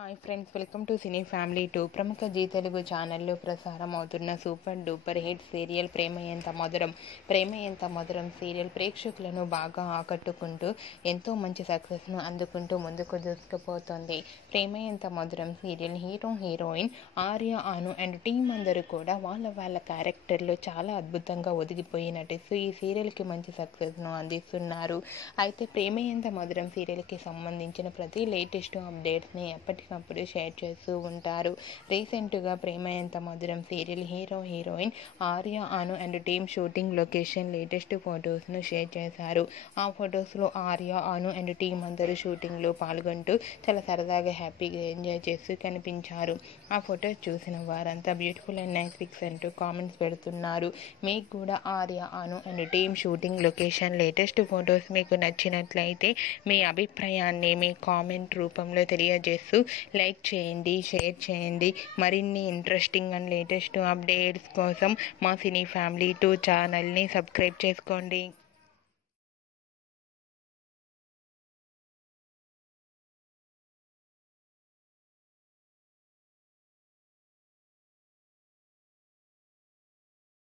Hi friends, welcome to cine family 2. ప్రముఖ G Telugu ఛానల్లో ప్రసారం అవుతున్న సూపర్ డూపర్ హిట్ సీరియల్ ప్రేమ ఎంత మధురం సీరియల్ ప్రేక్షకులను బాగా ఆకట్టుకుంటూ ఎంతో మంచి సక్సెస్ను అందుకుంటూ ముందుకు దూసుకుపోతుంది. ప్రేమ Entha Madhuram serial heroine Arya, Anu and team అందరూ కూడా వాళ్ళ క్యారెక్టర్లో చాలా అద్భుతంగా ఒదిగిపోయి నటిస్తూ ఈ సీరియల్కి మంచి సక్సెస్ను అందిస్తున్నారు. అయితే ప్రేమ ఎంత మధురం సీరియల్కి సంబంధించిన ప్రతి లేటెస్ట్ అప్డేట్స్ని ఎప్పటికప్పుడు షేర్ చేస్తూ ఉంటారు. రీసెంట్గా Prema Entha Madhuram serial heroine Arya, Anu and team shooting location latest ఫొటోస్ను షేర్ చేశారు. ఆ ఫొటోస్లో ఆర్య, అను అండ్ టీమ్ అందరూ షూటింగ్లో పాల్గొంటూ చాలా సరదాగా హ్యాపీగా ఎంజాయ్ చేస్తూ కనిపించారు. ఆ ఫొటోస్ చూసిన వారంతా బ్యూటిఫుల్ అండ్ నైస్ పిక్స్ అంటూ కామెంట్స్ పెడుతున్నారు. మీకు కూడా Arya, Anu and team shooting location latest photos మీకు నచ్చినట్లయితే మీ అభిప్రాయాన్ని మీ కామెంట్ రూపంలో తెలియజేస్తూ లైక్ చేయండి, షేర్ చేయండి. మరిన్ని ఇంట్రెస్టింగ్ అండ్ లేటెస్ట్ అప్డేట్స్ కోసం మా సినీ ఫ్యామిలీ 2 ఛానల్ని సబ్స్క్రైబ్ చేసుకోండి.